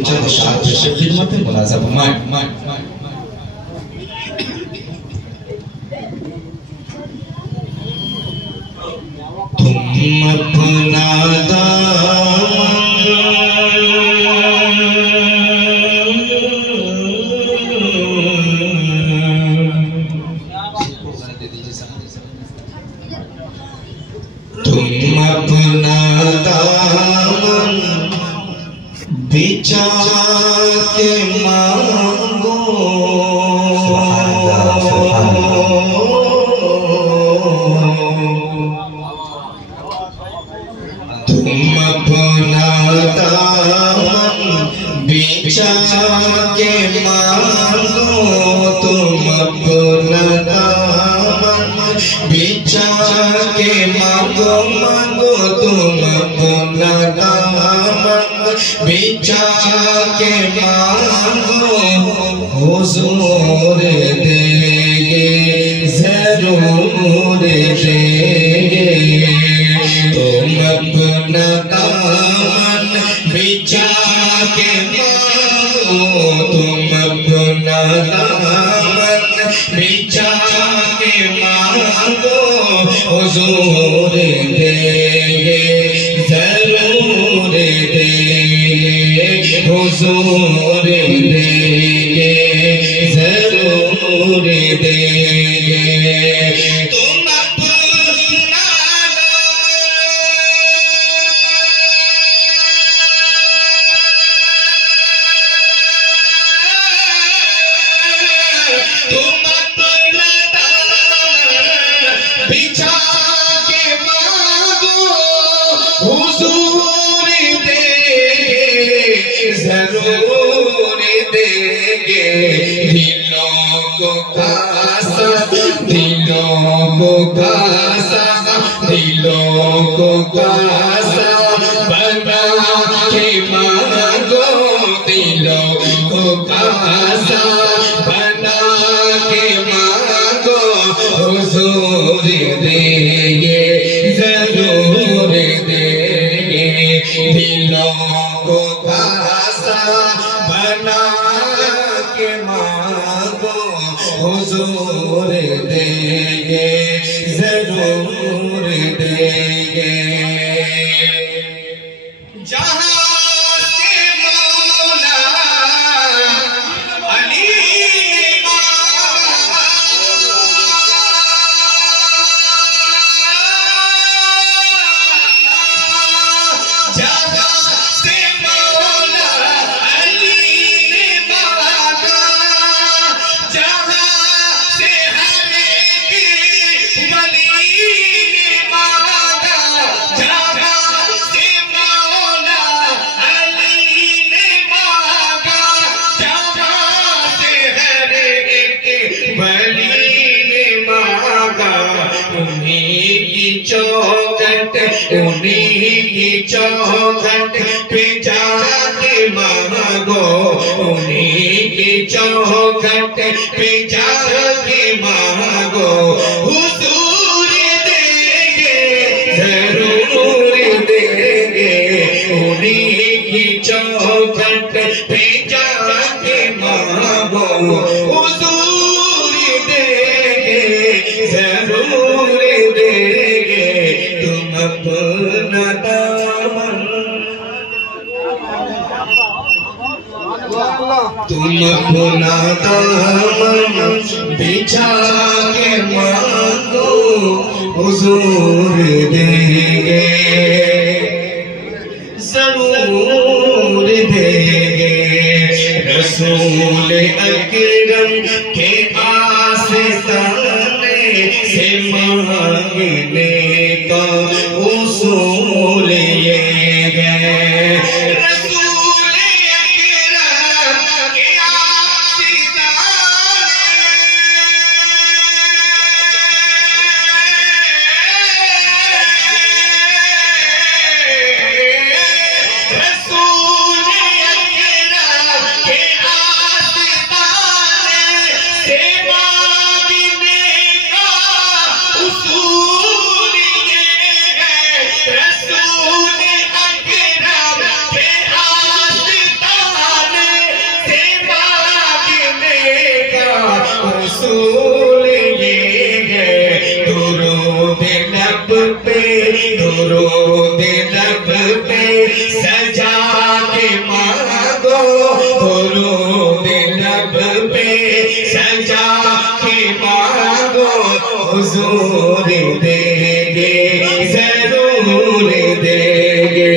चंद शार पेश खिदमत मुलाजा फरमाएं। तुम अपना दामन बिछा के मांगो, तुम अपना दामन बिछा के मांगो, तुम अपना दामन बिछा के मांगो मांगो, तुम अपना दामन बिछा के मांगो, हुजूर देंगे जरूर देंगे। तुम अपना दामन बिछा के मांगो, तुम अपना दामन बिछा के मांगो, हुजूर देंगे जरूर देंगे, हुजूर देंगे जरूर देंगे। तुम अपना बिछा के मांगो, हुजूर देंगे जरूर देंगे। दिलों को खासा, दिलों को खासा, दिलों को खासा बना के मांगो, दिलों को खासा बना के मांगो, हुजूर देंगे जरूर देंगे। दिलों को खासा बना के मांगो, हुजूर देंगे जरूर देंगे। जहाँ से मौला अली चौखट, उन्हीं की चौखट पे जाके मांगो, उन्हीं की चौखट पे जाके मांगो, हुजूर देंगे जरूर देंगे। उन्हीं की चौखट पे जाके मांगो, हुजूर देंगे जरूर देंगे। तुम अपना दामन, तुम अपना दामन बिछा के मांगो, हुजूर देंगे जरूर देंगे। रसूल अकरम के आस्ताने से मांगने का उसूल ये है। रसूल अकरम के आस्ताने से मांगने का उसूल उसूल ये है दुरूद लब पे, दुरूद लब पे सजा के मांगो, दुरूद लब पे सजा के मांगो, हुजूर देंगे जरूर देंगे।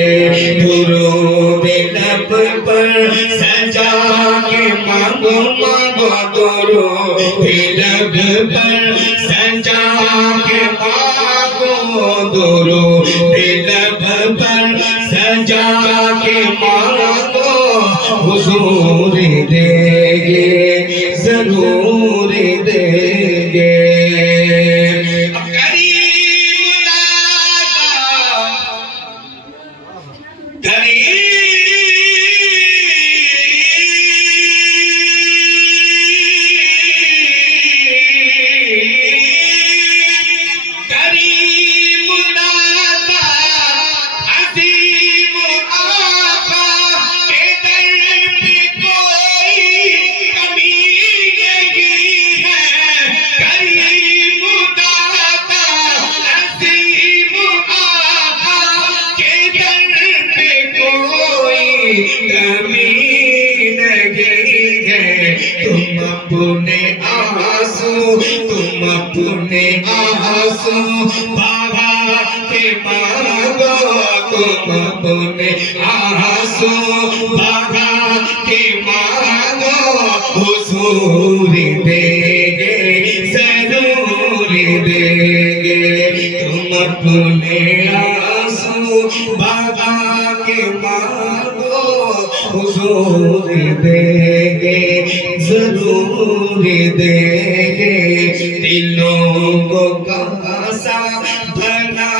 दुरूद लब पर सजा के मांगो मांगो, दुरूद लब पर सजा के मांगो, दुरूद लब पर सजा के मांगो, हुजूर देंगे जरूर देंगे। तुम अपने आंसू, तुम अपने आंसू बाबा के मांगो, तुम अपने आंसू बाबा के मांगो, हुजूर देंगे जरूर देंगे। तुम अपने आंसू बाबा के मांगो, हुजूर देंगे जरूर देंगे। दिलों को कासा बना